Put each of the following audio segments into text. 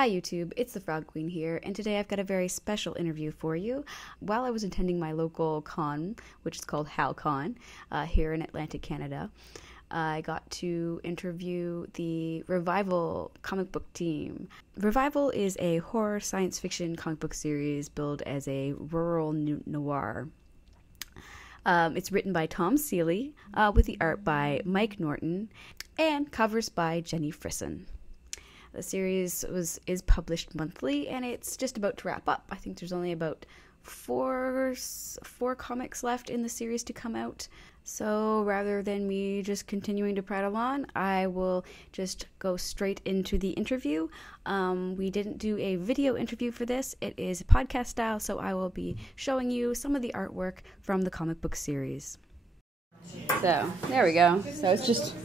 Hi YouTube, it's the Frog Queen here, and today I've got a very special interview for you. While I was attending my local con, which is called Hal-con, here in Atlantic, Canada, I got to interview the Revival comic book team. Revival is a horror science fiction comic book series billed as a rural noir. It's written by Tom Seeley, with the art by Mike Norton, and covers by Jenny Frison. The series is published monthly, and it's just about to wrap up. I think there's only about four comics left in the series to come out. So rather than me just continuing to prattle on, I will just go straight into the interview. We didn't do a video interview for this. It is podcast style, so I will be showing you some of the artwork from the comic book series. So, there we go. So it's just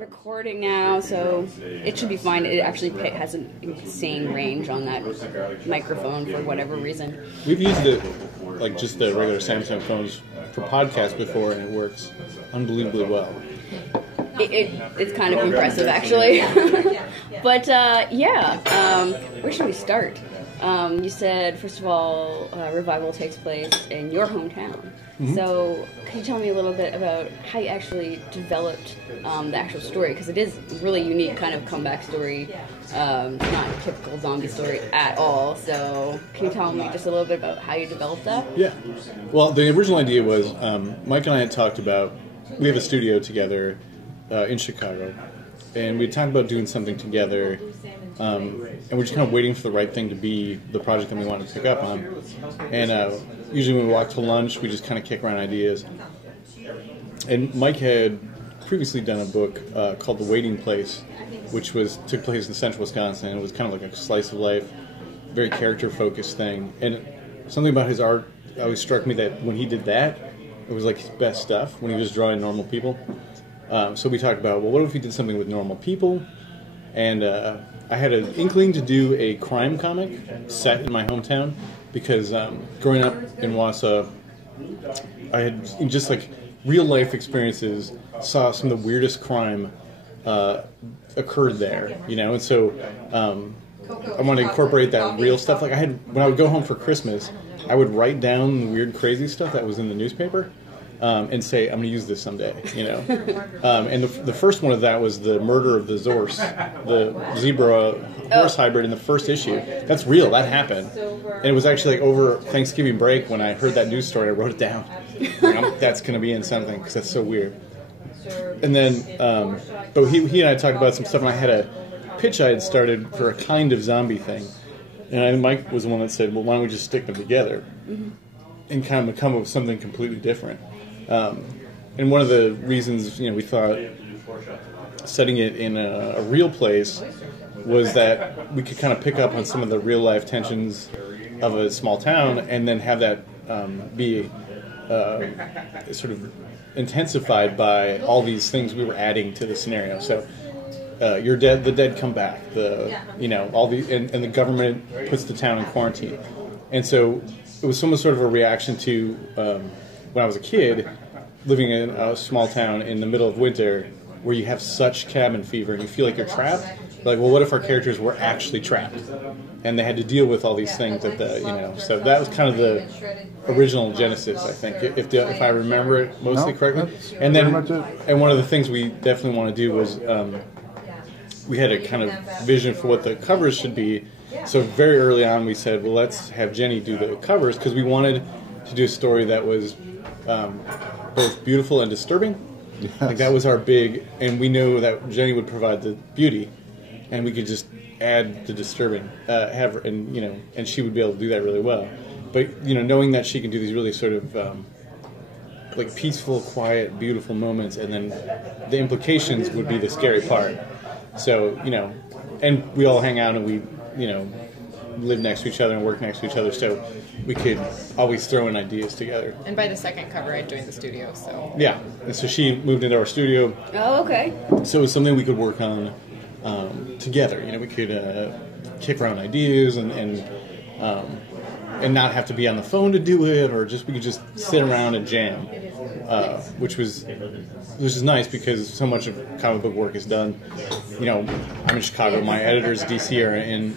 recording now, so it should be fine. It actually has an insane range on that microphone for whatever reason. We've used it like just the regular Samsung phones for podcasts before, and it works unbelievably well. It's kind of impressive, actually. But where should we start? You said, first of all, Revival takes place in your hometown. Mm-hmm. So, can you tell me a little bit about how you actually developed the actual story? Because it is a really unique kind of comeback story. Not a typical zombie story at all. So, can you tell me just a little bit about how you developed that? Yeah. Well, the original idea was Mike and I had talked about, we have a studio together in Chicago, and we talked about doing something together. And we're just kind of waiting for the right thing to be the project that we want to pick up on. And usually when we walk to lunch, we just kind of kick around ideas. And Mike had previously done a book called The Waiting Place, which took place in central Wisconsin. And it was kind of like a slice of life, very character-focused thing. And something about his art always struck me that when he did that, it was like his best stuff, when he was drawing normal people. So we talked about, well, what if we did something with normal people? And I had an inkling to do a crime comic set in my hometown because growing up in Wausau, I had just like real life experiences, saw some of the weirdest crime occurred there, you know, and so I wanted to incorporate that real stuff. Like when I would go home for Christmas, I would write down the weird, crazy stuff that was in the newspaper. And say, I'm going to use this someday, you know. And the first one of that was the murder of the Zorse, the zebra horse hybrid in the first issue. That's real. That happened. And it was actually like over Thanksgiving break when I heard that news story, I wrote it down. That's going to be in something because that's so weird. And then, but he and I talked about some stuff, and I had a pitch I had started for a kind of zombie thing. And Mike was the one that said, well, why don't we just stick them together and kind of come up with something completely different. And one of the reasons, you know, we thought setting it in a real place was that we could kind of pick up on some of the real life tensions of a small town, and then have that be sort of intensified by all these things we were adding to the scenario. So you're dead, the dead come back. All the government puts the town in quarantine, and so it was almost sort of a reaction to. When I was a kid, living in a small town in the middle of winter, where you have such cabin fever and you feel like you're trapped. Like, well, what if our characters were actually trapped, and they had to deal with all these things So that was kind of the original genesis, I think, if I remember it mostly correctly. And one of the things we definitely want to do was we had a kind of vision for what the covers should be. So very early on, we said, well, let's have Jenny do the covers because we wanted to do a story that was both beautiful and disturbing. Yes. Like that was our big, and we knew that Jenny would provide the beauty, and we could just add the disturbing, have her, and she would be able to do that really well. But knowing that she can do these really sort of like peaceful, quiet, beautiful moments, and then the implications would be the scary part. So and we all hang out and we live next to each other and work next to each other, so we could always throw in ideas together. And by the second cover, I joined the studio, so... Yeah, and so she moved into our studio. Oh, okay. So it was something we could work on together. We could kick around ideas and and not have to be on the phone to do it, or we could just sit around and jam, which is nice because so much of comic book work is done. You know, I'm in Chicago. My editors in DC are in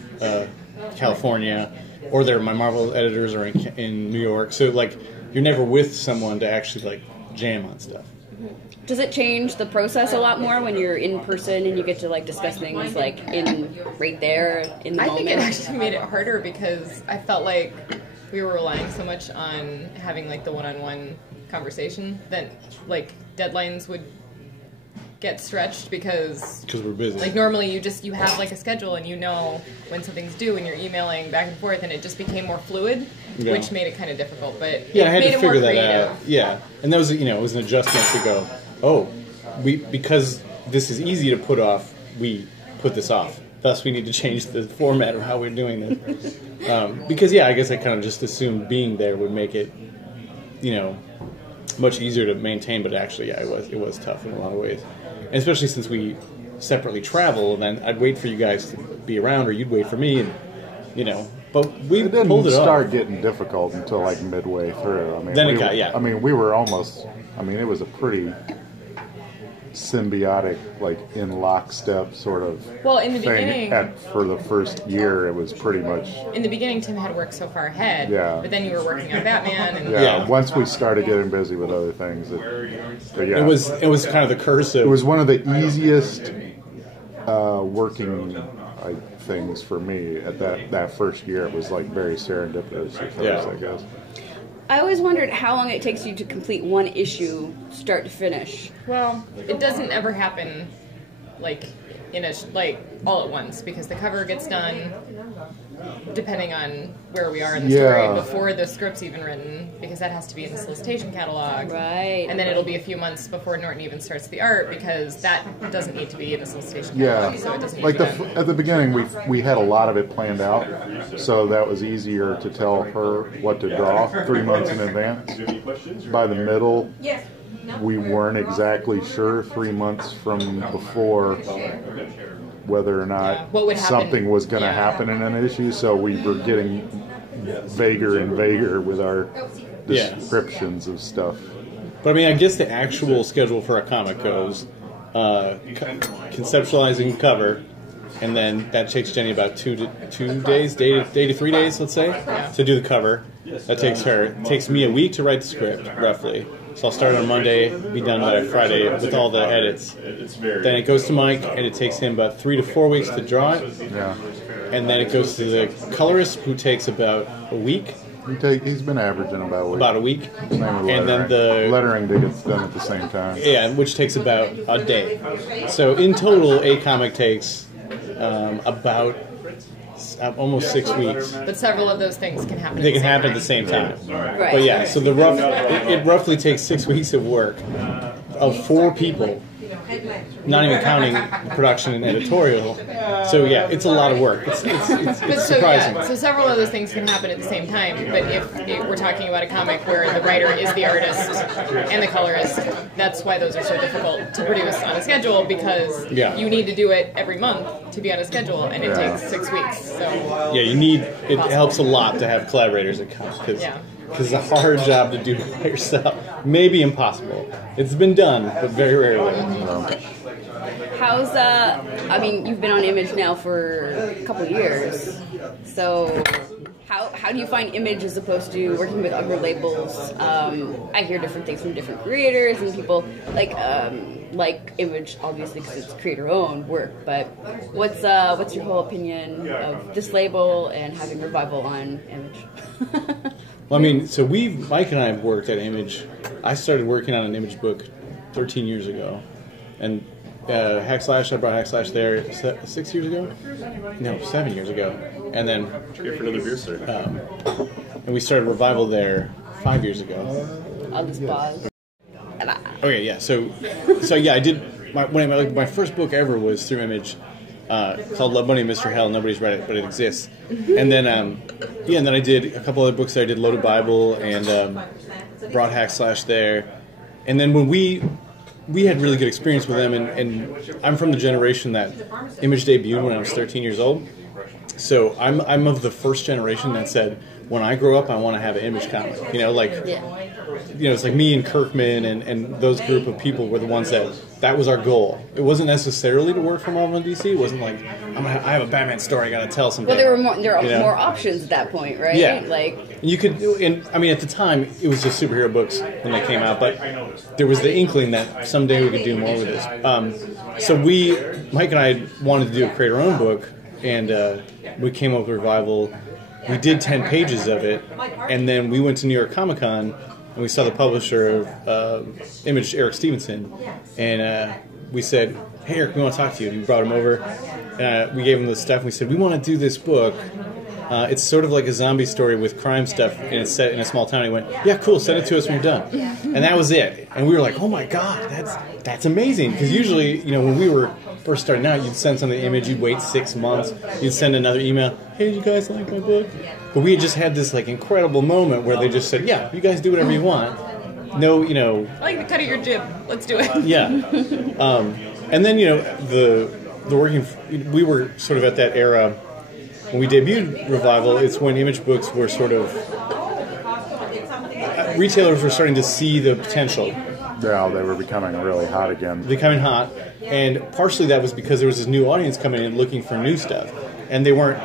California, or my Marvel editors are in New York. So like, you're never with someone to actually like jam on stuff. Does it change the process a lot more when you're in person and you get to like discuss things like right there in the moment? I think it actually made it harder because I felt like we were relying so much on having like the one-on-one conversation that like deadlines would get stretched because we're busy. Like normally you have like a schedule and you know when something's due and you're emailing back and forth, and it just became more fluid, which made it kind of difficult. But I had made to it more figure that creative. out. Yeah, and that was it was an adjustment to go. Oh, because this is easy to put off, we put this off. Thus, we need to change the format of how we're doing this. Because I guess I kind of just assumed being there would make it, much easier to maintain. But actually, it was tough in a lot of ways. And especially since we separately travel, and then I'd wait for you guys to be around, or you'd wait for me, and But we it didn't pulled it start off. Getting difficult until like midway through. I mean, Then it got. I mean, we were almost. I mean, it was a pretty symbiotic, like in lockstep sort of in the thing. beginning, For the first year, it was pretty much. In the beginning, Tim had worked so far ahead. Yeah. But then you were working on Batman, and Once we started getting busy with other things, it was kind of the curse of. It was one of the easiest working things for me at that first year. It was like very serendipitous at first, I guess. I always wondered how long it takes you to complete one issue, start to finish. Well, it doesn't ever happen like all at once, because the cover gets done depending on where we are in the story before the script's even written, because that has to be in the solicitation catalog. Right. And then it'll be a few months before Norton even starts the art, because that doesn't need to be in the solicitation catalog. So it doesn't need at the beginning, we had a lot of it planned out, so that was easier to tell her what to draw 3 months in advance. By the middle, we weren't exactly sure 3 months from before whether or not something was going to happen in an issue, so we were getting vaguer and vaguer with our descriptions of stuff. But I mean, I guess the actual schedule for a comic goes conceptualizing the cover, and then that takes Jenny about 2 days, day to 3 days, let's say, to do the cover. That takes me a week to write the script, roughly. So I'll start on Monday, be done by Friday with all the edits. Then it goes to Mike, and it takes him about 3 to 4 weeks to draw it. Yeah. And then it goes to the colorist, who takes about a week. He's been averaging about a week. And then the lettering gets done at the same time. Yeah, which takes about a day. So in total, a comic takes about almost 6 weeks. But several of those things can happen. They can happen at the same time. Right. But yeah, so it roughly takes 6 weeks of work of 4 people, not even counting production and editorial. So yeah, it's a lot of work. It's surprising. So several of those things can happen at the same time. But if we're talking about a comic where the writer is the artist and the colorist, that's why those are so difficult to produce on a schedule, because you need to do it every month to be on a schedule, and it takes 6 weeks. So it helps a lot to have collaborators that come, because it's a hard job to do by yourself. Maybe impossible. It's been done, but very rarely. How's I mean, you've been on Image now for a couple of years, so how do you find Image as opposed to working with other labels? I hear different things from different creators and people like Image, obviously, because it's creator-owned work. But what's your whole opinion of this label and having Revival on Image? Well, I mean, so Mike and I have worked at Image. I started working on an Image book 13 years ago, and Hackslash, I brought Hackslash there 6 years ago? No, 7 years ago. And then here for another beer, sir. And we started Revival there 5 years ago. I'll just pause. Okay, yeah. So yeah, I did my first book ever was through Image, called Love Bunny and Mr. Hell. Nobody's read it, but it exists. And then and then I did a couple other books there. I did Loaded Bible and brought Hackslash there. And then when we had really good experience with them, and I'm from the generation that Image debuted when I was 13 years old. So I'm of the first generation that said, when I grow up, I want to have an Image comic. You know, like, it's like me and Kirkman and those group of people were the ones that was our goal. It wasn't necessarily to work for Marvel and DC. It wasn't like I have a Batman story I got to tell somebody. Well, there were more options at that point, right? Yeah, like you could. And I mean, at the time, it was just superhero books when they came out, but there was the inkling that someday we could do more with this. So Mike and I wanted to do a create our own book, and we came up with Revival. We did 10 pages of it, and then we went to New York Comic Con, and we saw the publisher of Image, Eric Stevenson, and we said, "Hey, Eric, we want to talk to you." And we brought him over, and we gave him the stuff, and we said, "We want to do this book. It's sort of like a zombie story with crime stuff, and it's set in a small town." And he went, "Yeah, cool, send it to us when you're done." And that was it. And we were like, "Oh my God, that's amazing." Because usually, when we were first starting out, you'd send something to Image, you'd wait 6 months, you'd send another email, "Hey, you guys like my book?" But we had just had this like incredible moment where they just said, "Yeah, you guys do whatever you want." No, I like the cut of your jib. Let's do it. Yeah. And then, the working, we were sort of at that era when we debuted Revival. It's when Image books were sort of, retailers were starting to see the potential. Yeah, they were becoming really hot again. Becoming hot. And partially that was because there was this new audience coming in looking for new stuff. And they weren't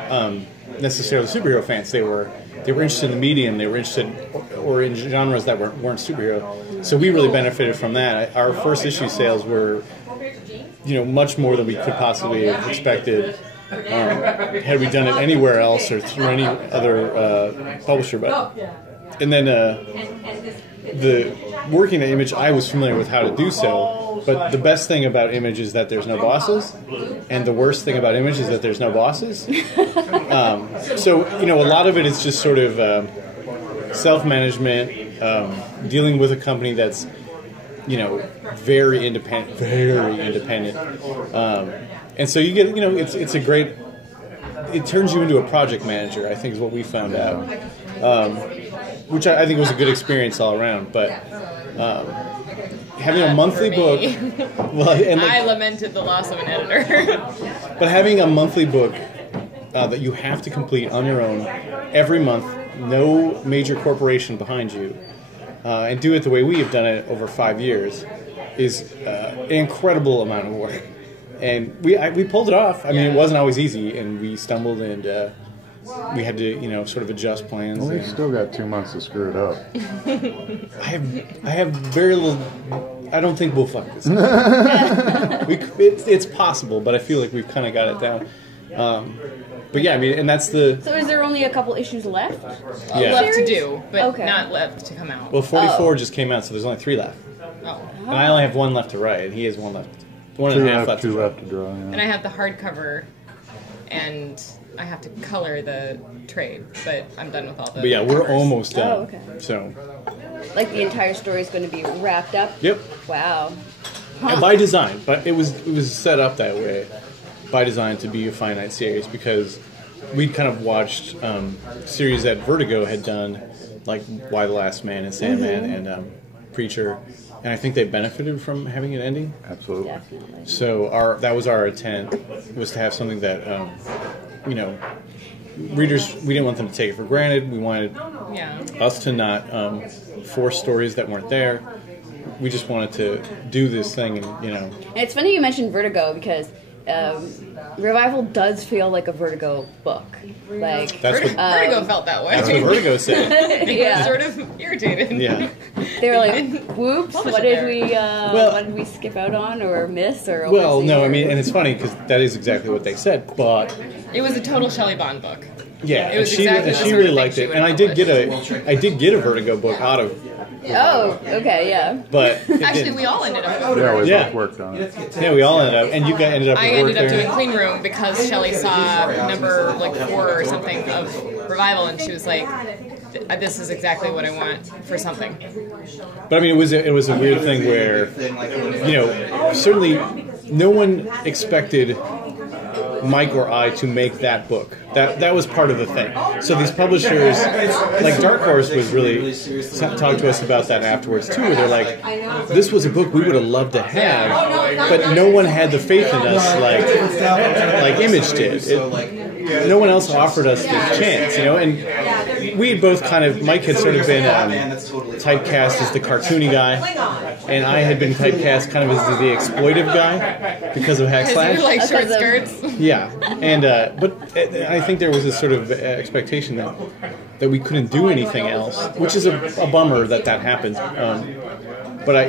necessarily superhero fans. They were interested in the medium. They were interested or in genres that weren't superhero. So we really benefited from that. Our first issue sales were, much more than we could possibly have expected had we done it anywhere else or through any other publisher. And then the working at Image, I was familiar with how to do so. But the best thing about Image is that there's no bosses, and the worst thing about Image is that there's no bosses. So a lot of it is just sort of self-management, dealing with a company that's very independent, and so you get it's a great. It turns you into a project manager, I think, is what we found out, which I think was a good experience all around. But having a monthly book, I lamented the loss of an editor. But having a monthly book that you have to complete on your own every month, no major corporation behind you, and do it the way we have done it over 5 years, is an incredible amount of work. And we pulled it off. I mean, it wasn't always easy, and we stumbled, and we had to, sort of adjust plans. Well, we've still got 2 months to screw it up. I have very little. I don't think we'll fuck this up. It's possible, but I feel like we've kind of got it down. But yeah, I mean, and that's the. So is there only a couple issues left? Left to do, but not left to come out. Well, 44 just came out, so there's only 3 left. Oh. And I only have 1 left to write, and he has 1 left. 1.5 left. 2 left to draw. Yeah. And I have the hardcover, and I have to color the trade, but I'm done with all the. But yeah, we're covers. almost done. Oh, okay. So. Like the entire story is going to be wrapped up? Yep. Wow. And by design, but it was set up that way by design to be a finite series because we'd kind of watched series that Vertigo had done, like Why the Last Man and Sandman and Preacher, and I think they benefited from having an ending. Absolutely. Definitely. So that was our intent, was to have something that readers, we didn't want them to take it for granted. We wanted us to not force stories that weren't there. We just wanted to do this thing, and And it's funny you mentioned Vertigo because Revival does feel like a Vertigo book. Like Vertigo felt that way. That's what Vertigo said. Yeah. Sort of irritated. Yeah. They were like, "Whoops! What did we skip out on or miss or?" Well, no, I mean, and it's funny because that is exactly what they said, but it was a total Shelley Bond book. Yeah, it was she really liked it, and I did get a Vertigo book out of. Oh, okay, yeah. But actually, we all ended up. Yeah, we both worked on it. Yeah, we all ended up, and you guys ended up. I ended up doing Clean Room because Shelley saw number 4 or something of Revival, and she was like, "This is exactly what I want for something." But I mean, it was a weird thing where, certainly no one expected Mike or I to make that book. That was part of the thing. So these publishers, like Dark Horse, was really talked to us about that afterwards too. Where they're like, "This was a book we would have loved to have, but no one had the faith in us like Image did. No one else offered us this chance, And we both kind of, Mike had sort of been typecast as the cartoony guy, and I had been typecast kind of as the exploitive guy because of Hack Slash. You like short skirts. Yeah, and but I think there was this sort of expectation that we couldn't do anything else, which is a bummer that happens. But I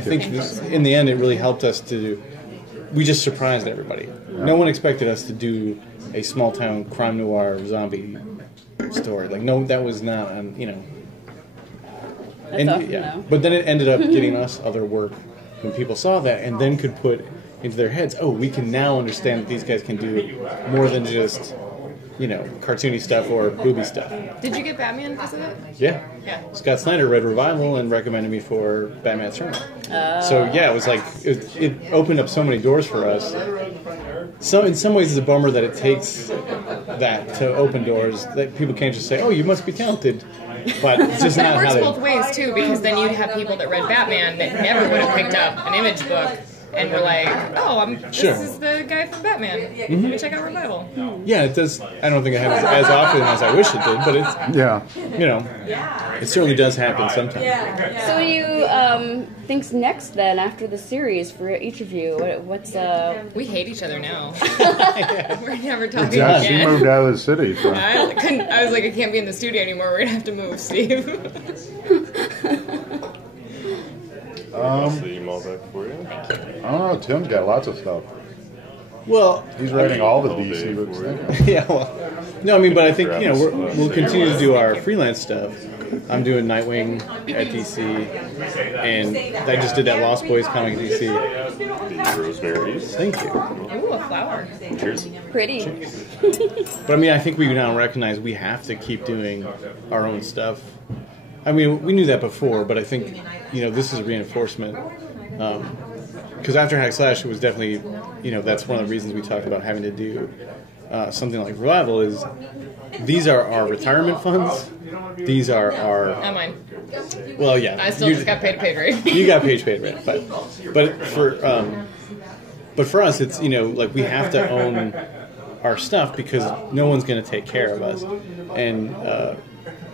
think in the end it really helped us to. We just surprised everybody. No one expected us to do a small town crime noir zombie story. Like, no, that was not, But then it ended up getting us other work when people saw that, and then could put into their heads, oh, we can now understand that these guys can do more than just, cartoony stuff or booby stuff. Did you get Batman because of it? Yeah. Scott Snyder read Revival and recommended me for Batman Eternal. So yeah, it was like it opened up so many doors for us. So in some ways, it's a bummer that it takes that to open doors. That people can't just say, "Oh, you must be talented," but it's just not how it works both ways too. Because then you'd have people that read Batman that never would have picked up an Image book. And we're like, oh, this is the guy from Batman. Let me check out Revival. Yeah, it does. I don't think it happens as often as I wish it did, but it certainly does happen sometimes. So what do you think's next then after the series for each of you? What's We hate each other now. We're never talking again. She moved out of the city. So. I was like, I can't be in the studio anymore. We're gonna have to move, Steve. The email back for you. I don't know. Tim's got lots of stuff. Well, he's writing all the DC books. Yeah, well, no, I mean, but I think we'll continue to do our freelance stuff. I'm doing Nightwing at DC, and I just did that Lost Boys comic at DC. The Rosemary's. Thank you. Ooh, a flower. Cheers. Pretty. But I mean, I think we now recognize we have to keep doing our own stuff. I mean, we knew that before, but I think, this is a reinforcement. Because after Hack Slash, it was definitely, that's one of the reasons we talked about having to do something like Revival is these are our retirement funds. These are our... Not mine. Well, yeah. I still just got paid rate. You got paid rate. But for us, it's, we have to own our stuff because no one's going to take care of us. And...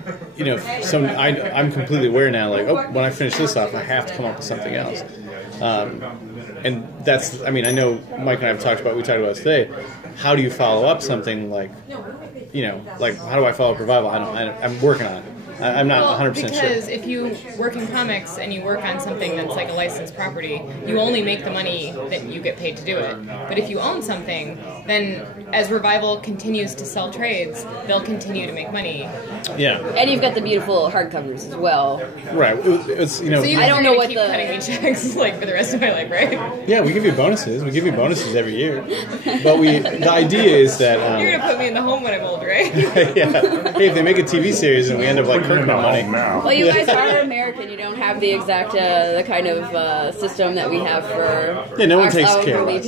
I'm completely aware now, when I finish this off, I have to come up with something else. And that's, I know Mike and I have talked about it today, how do you follow up something how do I follow up Revival? I'm working on it. I'm not 100% sure. Because if you work in comics and you work on something that's like a licensed property, you only make the money that you get paid to do it. But if you own something, then as Revival continues to sell trades, they'll continue to make money. Yeah. And you've got the beautiful hardcovers as well. Right. It's, So I don't know what keep cutting me checks for the rest of my life, right? Yeah, we give you bonuses. We give you bonuses every year. But the idea is that... You're going to put me in the home when I'm old, right? Yeah. Hey, if they make a TV series and we end up Kirkman money. Well, you guys are American. You don't have the exact the kind of system that we have for no one takes care of us.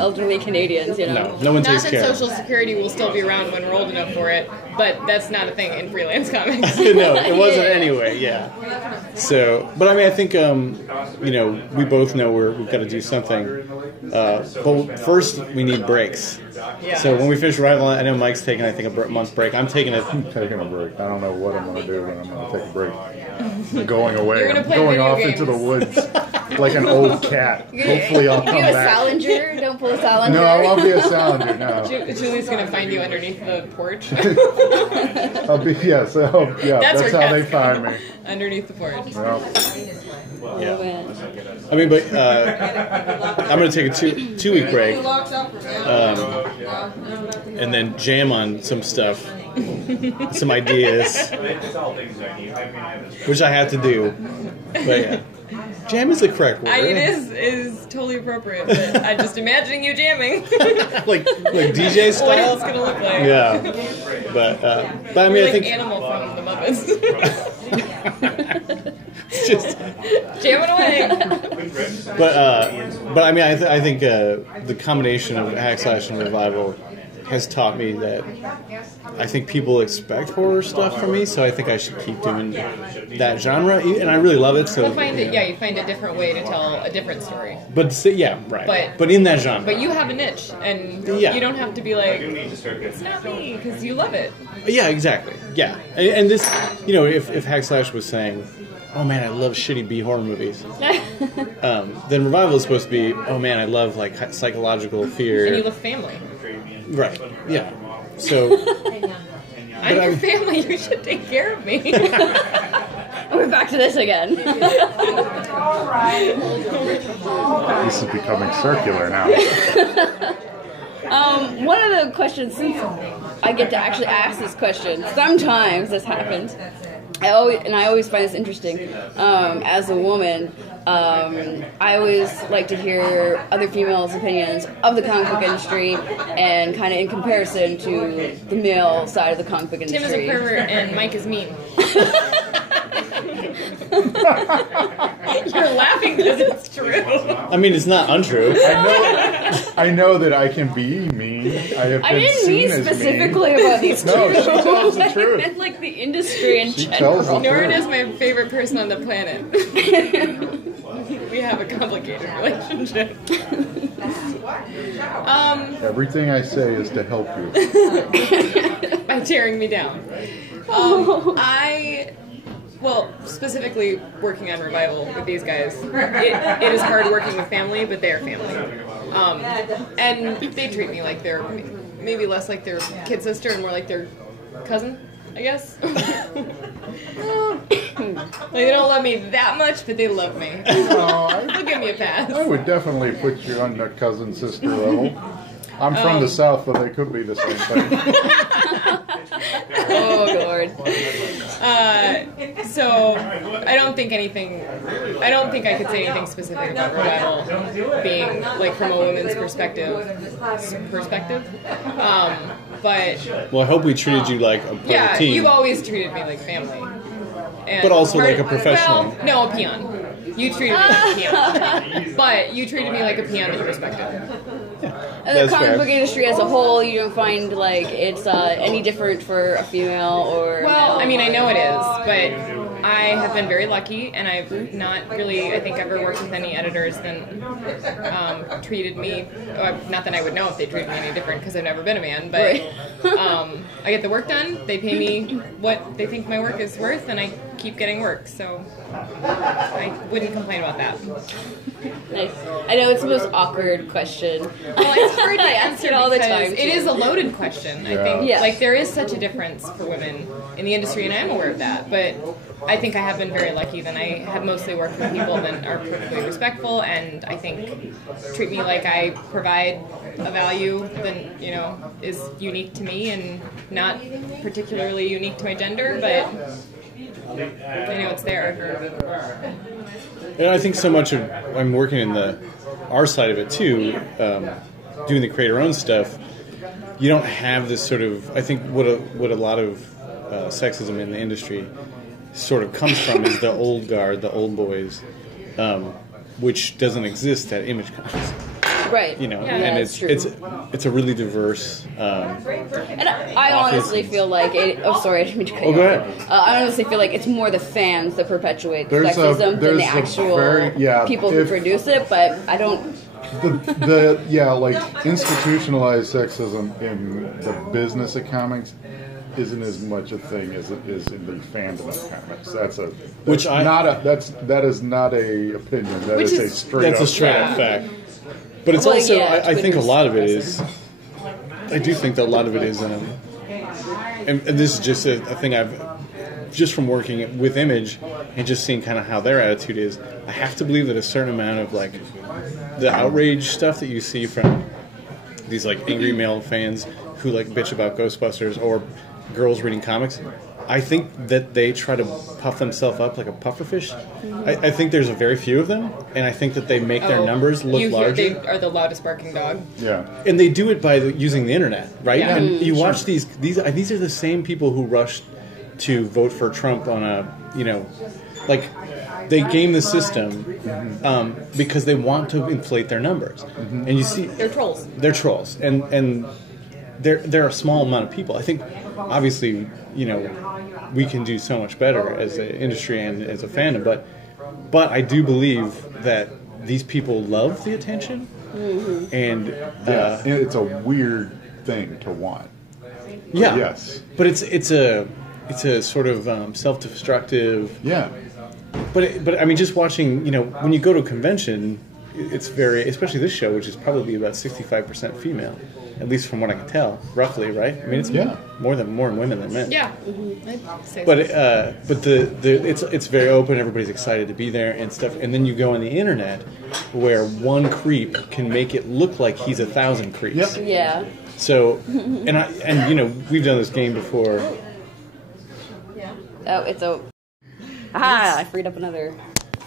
Elderly Canadians. No one takes care. Not that Social Security will still be around when we're old enough for it, but that's not a thing in freelance comics. No, it wasn't anyway. Yeah. So, but I think we both know we've got to do something. But first, we need breaks. Yeah. So when we finish Revival, I know Mike's taking, I think, a month break. I'm taking a break. I don't know what I'm going to do when I'm going to take a break. I'm going away. I'm going off into the woods like an old cat. Hopefully I'll come back. You a Salinger? Don't pull a Salinger. No, I won't be a Salinger, no. Julie's going to find you underneath the porch. I'll be, that's how they find me. Underneath the porch. Well. Yeah. But I'm going to take a two-week break and then jam on some stuff, some ideas, which I have to do. But yeah, jam is the correct word. It is totally appropriate, but I'm just imagining you jamming. like DJ style? What else going to look like? Yeah. But I think... Animal from the Muppets. Just jamming away. But I think the combination of Hack Slash and Revival has taught me that I think people expect horror stuff from me, so I think I should keep doing that genre, and I really love it. So you find a different way to tell a different story. But right. But in that genre. But you have a niche, and you don't have to be like, it's not me, because you love it. Yeah, exactly. Yeah, and this, if Hackslash was saying, oh man, I love shitty B horror movies. Then Revival is supposed to be, oh man, I love like psychological fear. And you love family. Right. Yeah. So. I'm your family. You should take care of me. We're back to this again. This is becoming circular now. One of the questions, since I get to actually ask this question, sometimes this happens. I always find this interesting. As a woman, I always like to hear other females' opinions of the comic book industry, and kind of in comparison to the male side of the comic book industry. Tim is a pervert and Mike is mean. You're laughing because it's true. I mean, it's not untrue. I know that I can be mean. I didn't mean specifically about these two. No, she tells the truth. I meant like the industry in general. Tells the Norton truth. is my favorite person on the planet. We have a complicated relationship. Everything I say is to help you. By tearing me down. Specifically working on Revival with these guys, it is hard working with family, but they are family. And they treat me like they're maybe less like their kid sister and more like their cousin, I guess. Like, they don't love me that much, but they love me. They'll give me a pass. I would definitely put you on the cousin sister level. I'm from the South, but they could be the same thing. Oh, Lord. So I don't think I could say anything specific about Revival being like from a woman's perspective. But well, I hope we treated you like a team. You've always treated me like family. And but also like a professional. Well, no, a peon. You treated me like a peon. But you treated me like a peon in perspective. And the comic book industry as a whole, you don't find like it's any different for a female or well, I mean, I know it is, but I have been very lucky, and I've not really, I think, ever worked with any editors that treated me, not that I would know if they treated me any different because I've never been a man, but right. I get the work done, they pay me what they think my work is worth, and I keep getting work, so I wouldn't complain about that. Nice. I know it's the most awkward question. Well, it's hard to answer it all the time. It is a loaded question. I think like there is such a difference for women in the industry, and I am aware of that. But I think I have been very lucky that I have mostly worked with people that are perfectly respectful, and I think treat me like I provide a value that is unique to me and not particularly unique to my gender, but I know it's there. And I think so much of I'm working in our side of it too, doing the creator-owned stuff. You don't have this sort of. I think what a lot of sexism in the industry sort of comes from is the old guard, the old boys, which doesn't exist at Image Comics. Right. And it's a really diverse. And I honestly feel like it. Oh, sorry, I didn't mean to cut you go off. ahead. I honestly feel like it's more the fans that perpetuate sexism than the actual people who produce it. But I don't. Like institutionalized sexism in the business of comics isn't as much a thing as it is in the fandom of comics. That is not a opinion. That is a straight up fact. But it's also, I think a lot of it is, I do think that a lot of it is, and this is just a thing just from working with Image and just seeing kind of how their attitude is, I have to believe that a certain amount of like the outrage stuff that you see from these like angry male fans who like bitch about Ghostbusters or girls reading comics, I think that they try to puff themselves up like a pufferfish. I think there's a very few of them, and I think that they make their numbers look larger. They are the loudest barking dog. Yeah, and they do it by using the internet, right? Yeah. And you watch these are the same people who rushed to vote for Trump on they game the system because they want to inflate their numbers, and you see They're trolls. They're trolls, and they're a small amount of people. I think, obviously, we can do so much better as an industry and as a fandom, but I do believe that these people love the attention, and it's a weird thing to want. Yeah. Yes. But it's a sort of self-destructive. Yeah. But I mean, just watching, when you go to a convention, it's very, especially this show, which is probably about 65% female, at least from what I can tell, roughly, right? I mean, it's more women than men. Yeah. I'd say But so. but it's very open. Everybody's excited to be there and stuff. And then you go on the internet, where one creep can make it look like he's 1,000 creeps. Yep. Yeah. So, and we've done this game before. Oh, it's a... Aha! I freed up another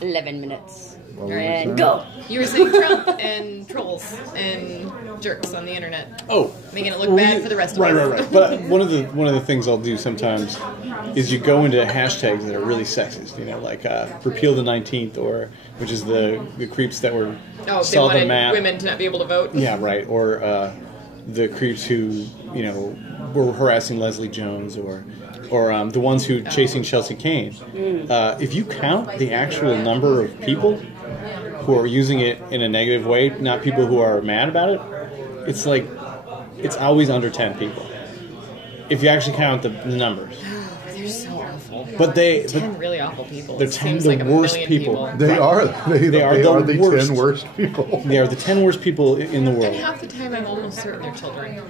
11 minutes. And go! You were saying Trump and trolls and jerks on the internet. Oh, making it look bad for the rest of us. Right. But one of the things I'll do sometimes is you go into hashtags that are really sexist. Like repeal the 19th, or which is the creeps that were they wanted women to not be able to vote. Yeah, right. Or the creeps who were harassing Leslie Jones, or the ones who chasing Chelsea Kane. If you count the actual number of people who are using it in a negative way, not people who are mad about it, it's like it's always under 10 people. If you actually count the numbers. They're so awful. But 10 really awful people. They're 10 the like worst people. They are. They are the worst. 10 worst people. They are the 10 worst people in the world. And half the time, I'm almost certain they're children.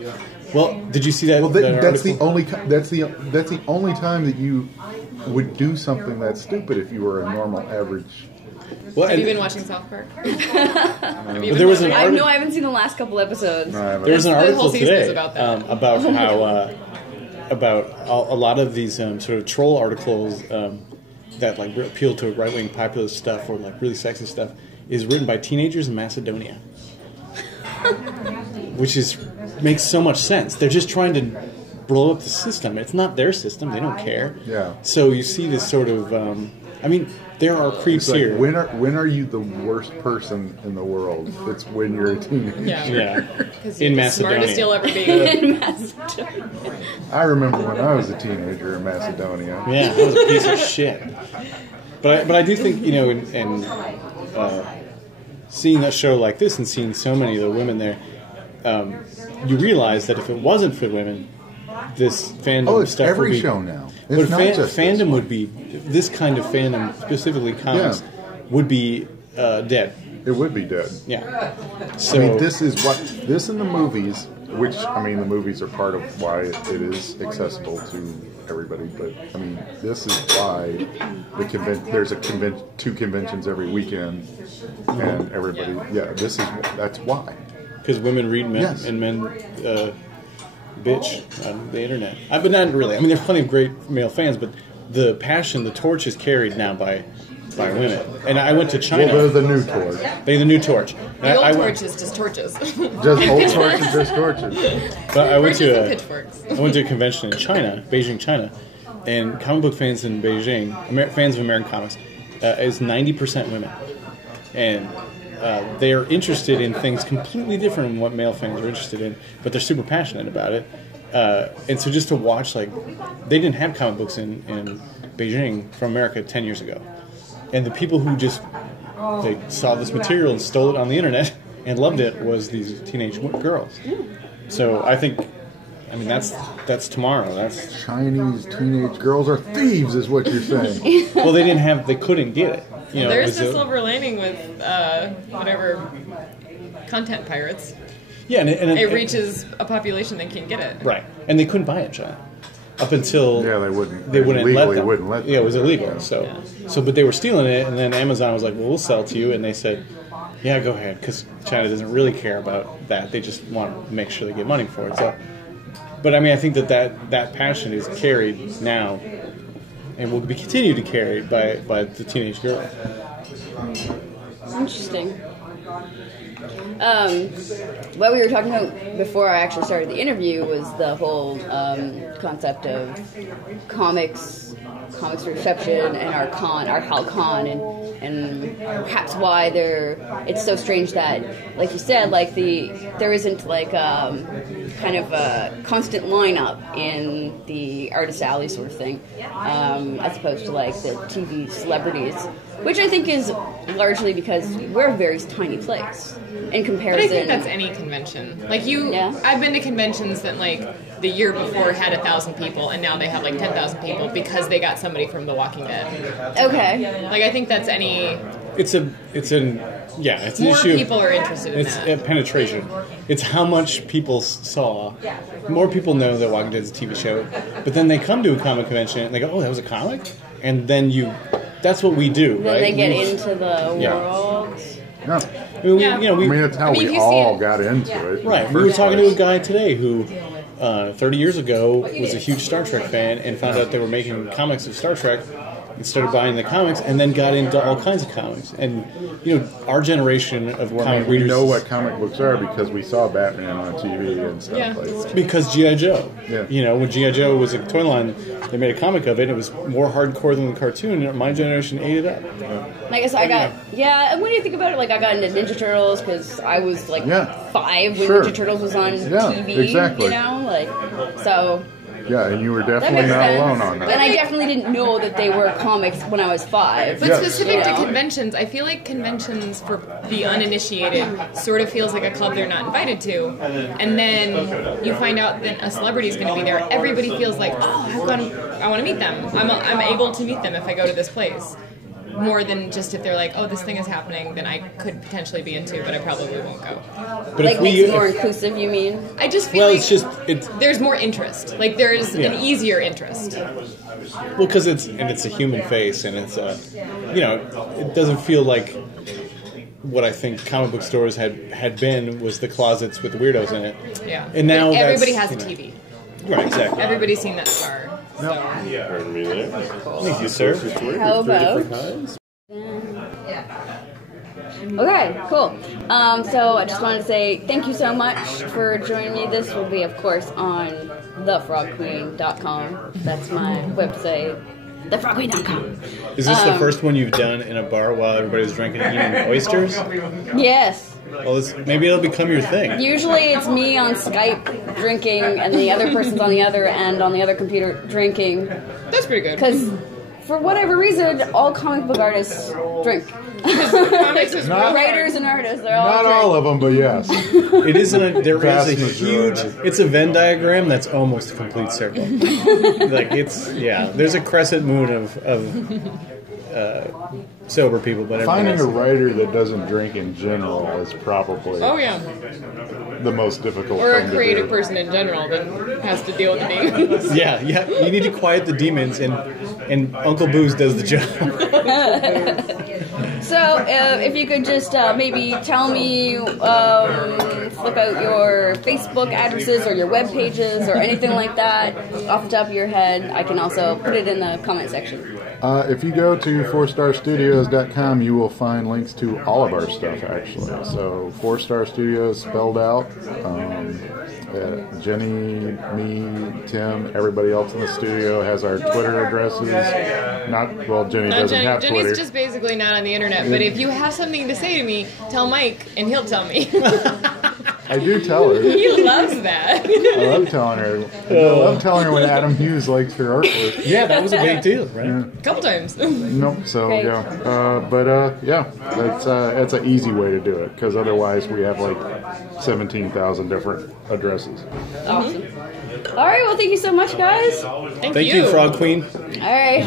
Well, did you see that? Well, that's the only time that you would do something that stupid if you were a normal average. Well, have you been watching South Park? There was an I know I haven't seen the last couple episodes. There was an article today about that. about how about a lot of these sort of troll articles that like appeal to right-wing populist stuff or like really sexist stuff is written by teenagers in Macedonia, which makes so much sense. They're just trying to blow up the system. It's not their system. They don't care. Yeah. So you see this sort of. There are creeps like, here. When are you the worst person in the world? It's when you're a teenager. Yeah. In Macedonia. Smartest you'll ever be. In Macedonia. I remember when I was a teenager in Macedonia. Yeah, I was a piece of shit. But I do think, and seeing a show like this and seeing so many of the women there, you realize that if it wasn't for women, this fandom stuff every would be, show now. But It's not just fandom would be, this kind of fandom, specifically comics, would be dead. It would be dead. Yeah. So this in the movies, which the movies are part of why it is accessible to everybody. But this is why there's two conventions every weekend, and everybody. That's why. Because women read men and men. Bitch on the internet. But not really. There's plenty of great male fans, but the passion, the torch is carried now by women. And I went to China. Well, they're the new torch. They're the new torch. The old torch is just torches. Just old torches, just torches. But I went to a convention in China, Beijing, China, and comic book fans in Beijing, fans of American comics, is 90% women. And they are interested in things completely different than what male fans are interested in, but they're super passionate about it. And so just to watch, they didn't have comic books in Beijing from America 10 years ago. And the people who they saw this material and stole it on the internet and loved it was these teenage girls. So I think, that's tomorrow. That's Chinese teenage girls are thieves, is what you're saying. Well, they couldn't get it. There's the silver lining with whatever content pirates. Yeah, and it reaches a population that can't get it. Right, and they couldn't buy it in China up until they wouldn't. They wouldn't let them. Wouldn't let them. Yeah, it was illegal. So but they were stealing it, and then Amazon was like, "Well, we'll sell it to you," and they said, "Yeah, go ahead," because China doesn't really care about that. They just want to make sure they get money for it. So, but I think that passion is carried now. And will be continued to carry by the teenage girl. Interesting. What we were talking about before I actually started the interview was the whole concept of comics reception and our Hal-con, and perhaps why it's so strange that, like you said, like there isn't like kind of a constant lineup in the artist alley sort of thing, as opposed to like the TV celebrities, which I think is largely because we're a very tiny place in comparison. But I think that's any convention. Like I've been to conventions that like the year before had 1,000 people, and now they have like 10,000 people because they got somebody from The Walking Dead. Okay. Like I think that's any. It's an issue. More people are interested in that. It's penetration. It's how much people saw. More people know that Walking Dead is a TV show, but then they come to a comic convention and they go, "Oh, that was a comic," and then that's what we do, then right? they get into the world. Yeah. I mean, it's how we all got into it. Right. We were talking to a guy today who 30 years ago was a huge Star Trek fan and found out they were making comics of Star Trek and started buying the comics and then got into all kinds of comics. And, our generation of comic readers... We know what comic books are because we saw Batman on TV and stuff like that. Because G.I. Joe. Yeah. When G.I. Joe was a toy line, they made a comic of it. It was more hardcore than the cartoon, and my generation ate it up. I guess I got... Yeah, and when you think about it, like, I got into Ninja Turtles because I was, like, 5 when Ninja Turtles was on TV. Exactly. So... Yeah, and you were definitely not alone on that. And I definitely didn't know that they were comics when I was 5. But specific to conventions, I feel like conventions for the uninitiated sort of feels like a club they're not invited to. And then you find out that a celebrity is going to be there. Everybody feels like, oh, I want to meet them. I'm able to meet them if I go to this place. More than just if they're like, oh, this thing is happening, then I could potentially be into, but I probably won't go. But like, makes it more inclusive, you mean? I just feel like there's more interest. Like, there's an easier interest. Well, because it's a human face, and it's it doesn't feel like what I think comic book stores had been was the closets with the weirdos in it. Yeah. And now everybody has a TV. Right, exactly. Everybody's seen that car. So. Pardon me there. Thank you, sir. How about? Okay, cool. So I just wanted to say thank you so much for joining me. This will be, of course, on thefrogqueen.com. That's my website. Thefrogqueen.com. Is this the first one you've done in a bar while everybody's drinking and eating oysters? Yes. Well, maybe it'll become your thing. Usually it's me on Skype drinking and the other person's on the other end on the other computer drinking. That's pretty good. Because for whatever reason, all comic book artists drink. Writers and artists, they're all not all of them, but yes. It isn't. There is a huge. It's a Venn diagram that's almost a complete circle. There's a crescent moon of sober people, but finding a writer that doesn't drink in general is probably the most difficult or thing a creative to do. person in general that has to deal with the demons. Yeah, you need to quiet the demons, and Uncle Booze does the job. So, if you could just maybe tell me, flip out your Facebook addresses or your web pages or anything like that off the top of your head. I can also put it in the comment section. If you go to 4starstudios.com, you will find links to all of our stuff, actually. So, 4-Star Studios spelled out. Jenny, me, Tim, everybody else in the studio has our Twitter addresses. Jenny doesn't have Twitter. Jenny's just basically not on the internet. But if you have something to say to me, tell Mike, and he'll tell me. I do tell her. He loves that. I love telling her. I love telling her when Adam Hughes likes her artwork. Yeah, that was a big deal, right? Yeah. A couple times. Nope. So Great. that's an easy way to do it because otherwise we have like 17,000 different addresses. Awesome. All right. Well, thank you so much, guys. Thank you, Frog Queen. All right.